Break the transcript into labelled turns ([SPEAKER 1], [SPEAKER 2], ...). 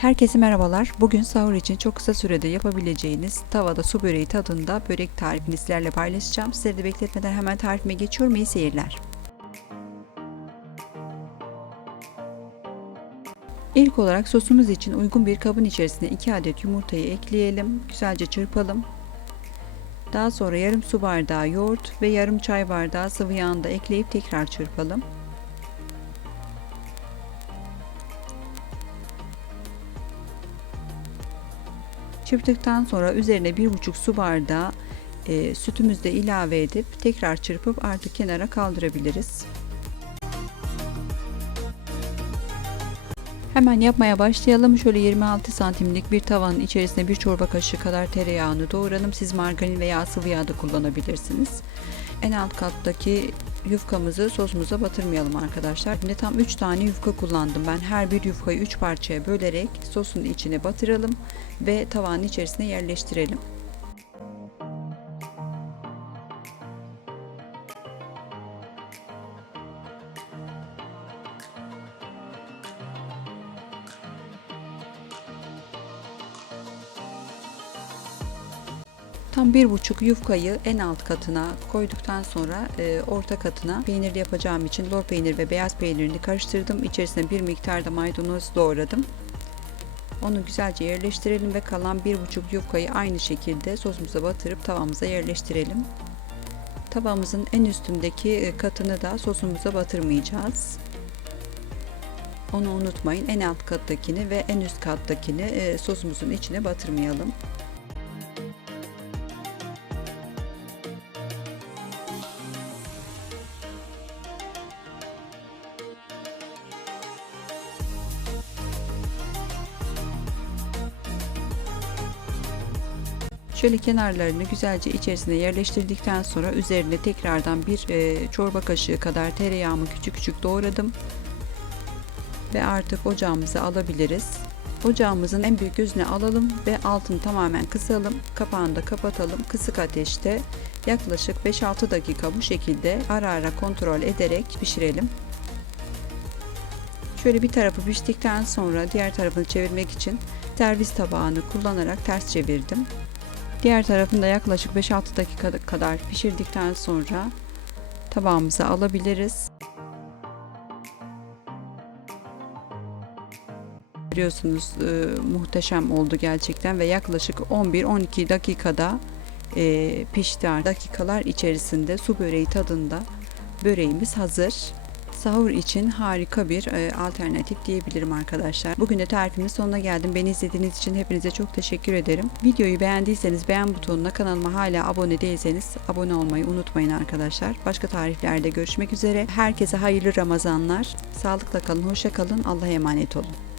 [SPEAKER 1] Herkese merhabalar. Bugün sahur için çok kısa sürede yapabileceğiniz tavada su böreği tadında börek tarifini sizlerle paylaşacağım. Sizleri de bekletmeden hemen tarifime geçiyorum. İyi seyirler. İlk olarak sosumuz için uygun bir kabın içerisine 2 adet yumurtayı ekleyelim. Güzelce çırpalım. Daha sonra yarım su bardağı yoğurt ve yarım çay bardağı sıvı yağını da ekleyip tekrar çırpalım. Çırptıktan sonra üzerine 1,5 su bardağı e, sütümüzü de ilave edip tekrar çırpıp artık kenara kaldırabiliriz. Hemen yapmaya başlayalım. Şöyle 26 santimlik bir tavanın içerisine bir çorba kaşığı kadar tereyağını doğrayalım. Siz margarin veya sıvı yağ da kullanabilirsiniz. En alt kattaki yufkamızı sosumuza batırmayalım arkadaşlar. Şimdi tam 3 tane yufka kullandım. Ben her bir yufkayı 3 parçaya bölerek sosun içine batıralım ve tavanın içerisine yerleştirelim. Tam bir buçuk yufkayı en alt katına koyduktan sonra e, orta katına peynirli yapacağım için lor peynir ve beyaz peynirini karıştırdım. İçerisine bir miktar da maydanoz doğradım. Onu güzelce yerleştirelim ve kalan bir buçuk yufkayı aynı şekilde sosumuza batırıp tavamıza yerleştirelim. Tavamızın en üstündeki e, katını da sosumuza batırmayacağız. Onu unutmayın. En alt kattakini ve en üst kattakini e, sosumuzun içine batırmayalım. Şöyle kenarlarını güzelce içerisine yerleştirdikten sonra üzerine tekrardan bir e, çorba kaşığı kadar tereyağımı küçük küçük doğradım. Ve artık ocağımıza alabiliriz. Ocağımızın en büyük gözüne alalım ve altını tamamen kısalım. Kapağını da kapatalım. Kısık ateşte yaklaşık 5-6 dakika bu şekilde ara ara kontrol ederek pişirelim. Şöyle bir tarafı piştikten sonra diğer tarafını çevirmek için servis tabağını kullanarak ters çevirdim. Diğer tarafında yaklaşık 5-6 dakika kadar pişirdikten sonra tabağımıza alabiliriz. Biliyorsunuz e, muhteşem oldu gerçekten ve yaklaşık 11-12 dakikada e, pişti. Dakikalar içerisinde su böreği tadında böreğimiz hazır. Sahur için harika bir e, alternatif diyebilirim arkadaşlar. Bugün de tarifimin sonuna geldim. Beni izlediğiniz için hepinize çok teşekkür ederim. Videoyu beğendiyseniz beğen butonuna kanalıma hala abone değilseniz abone olmayı unutmayın arkadaşlar. Başka tariflerde görüşmek üzere. Herkese hayırlı Ramazanlar. Sağlıkla kalın, hoşça kalın. Allah'a emanet olun.